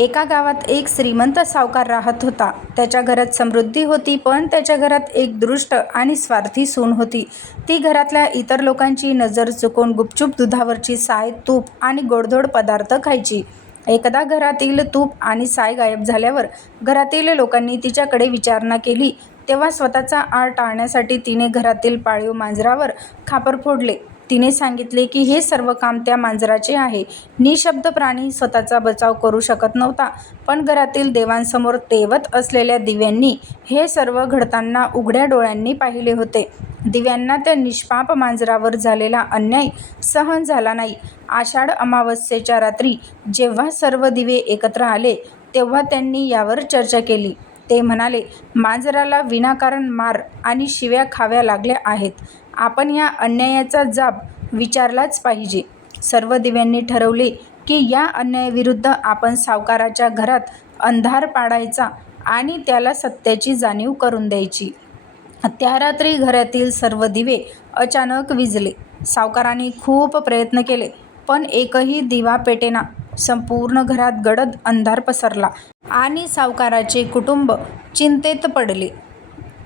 एका गावात एक श्रीमंत सावकार राहत होता. त्याच्या घरात समृद्धी होती, पण त्याच्या घरात एक दुष्ट आणि स्वार्थी सून होती. ती घरातल्या इतर लोकांची नजर चुकवून गुपचूप दुधावरची साय, तूप आणि गोडधोड पदार्थ खायची. एकदा घरातील तूप आणि साय गायब झाल्यावर घरातील लोकांनी तिच्याकडे विचारणा केली. तेव्हा स्वतःचा आळ टाळण्यासाठी तिने घरातील पाळीव मांजरावर खापर फोडले. तिने सांगितले की हे सर्व काम त्या मांजराचे आहे. निशब्द प्राणी स्वतःचा बचाव करू शकत नव्हता, पण घरातील देवांसमोर तेवत असलेल्या दिव्यांनी हे सर्व घडताना उघड्या डोळ्यांनी पाहिले होते. दिव्यांना त्या निष्पाप मांजरावर झालेला अन्याय सहन झाला नाही. आषाढ अमावस्येच्या रात्री जेव्हा सर्व दिवे एकत्र आले, तेव्हा त्यांनी यावर चर्चा केली. ते म्हणाले, मांजराला विनाकारण मार आणि शिव्या खाव्या लागल्या आहेत. आपण या अन्यायाचा जाब विचारलाच पाहिजे. सर्व दिव्यांनी ठरवले की या अन्यायाविरुद्ध आपण सावकाराच्या घरात अंधार पाडायचा आणि त्याला सत्याची जाणीव करून द्यायची. त्या रात्री घरातील सर्व दिवे अचानक विझले. सावकाराने खूप प्रयत्न केले, पण एकही दिवा पेटेना. संपूर्ण घरात गडद अंधार पसरला आणि सावकाराचे कुटुंब चिंतेत पडले.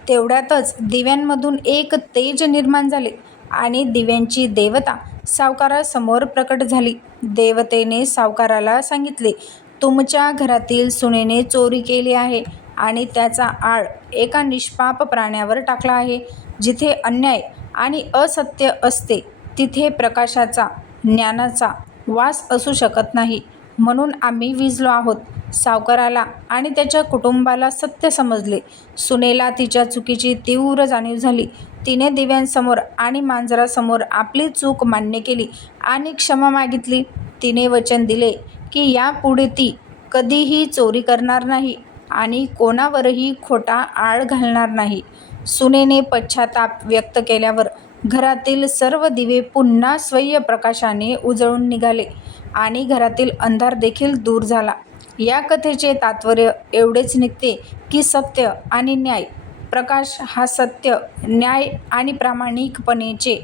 तेवढ्यातच दिव्यांमधून एक तेज निर्माण झाले आणि दिव्यांची देवता सावकारासमोर प्रकट झाली. देवतेने सावकाराला सांगितले, तुमच्या घरातील सुनेने चोरी केली आहे आणि त्याचा आळ एका निष्पाप प्राण्यावर टाकला आहे. जिथे अन्याय आणि असत्य असते, तिथे प्रकाशाचा, ज्ञानाचा वास असू शकत नाही. म्हणून आम्ही विझलो आहोत. सावकाराला आणि त्याच्या कुटुंबाला सत्य समजले. सुनेला तिच्या चुकीची तीव्र जाणीव झाली. तिने दिव्यांसमोर आणि मांजरासमोर आपली चूक मान्य केली आणि क्षमा मागितली. तिने वचन दिले की यापुढे ती कधीही चोरी करणार नाही आणि कोणावरही खोटा आळ घालणार नाही. सुनेने पश्चाताप व्यक्त केल्यावर घरातील सर्व दिवे पुन्हा स्वयं प्रकाशाने उजळून निघाले आणि घरातील अंधार देखील दूर झाला. या कथेचे तात्पर्य एवढेच निघते की सत्य आणि न्याय, प्रकाश हा सत्य, न्याय आणि प्रामाणिकपणेचे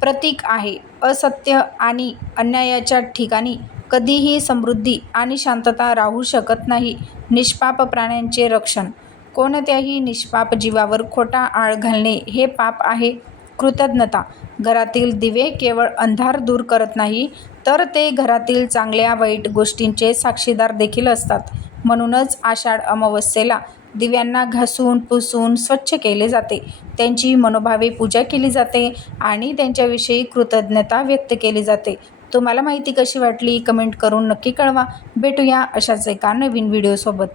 प्रतीक आहे. असत्य आणि अन्यायाच्या ठिकाणी कधीही समृद्धी आणि शांतता राहू शकत नाही. निष्पाप प्राण्यांचे रक्षण. कोणत्याही निष्पाप जीवावर खोटा आळ घालणे हे पाप आहे. कृतज्ञता. घरातील दिवे केवळ अंधार दूर करत नाही, तर ते घरातील चांगल्या वाईट गोष्टींचे साक्षीदार देखील असतात. म्हणूनच आषाढ अमावस्येला दिव्यांना घासून पुसून स्वच्छ केले जाते, त्यांची मनोभावे पूजा केली जाते आणि त्यांच्याविषयी कृतज्ञता व्यक्त केली जाते. तुम्हाला माहिती कशी वाटली कमेंट करून नक्की कळवा. भेटूया अशाच एका नवीन व्हिडिओसोबत.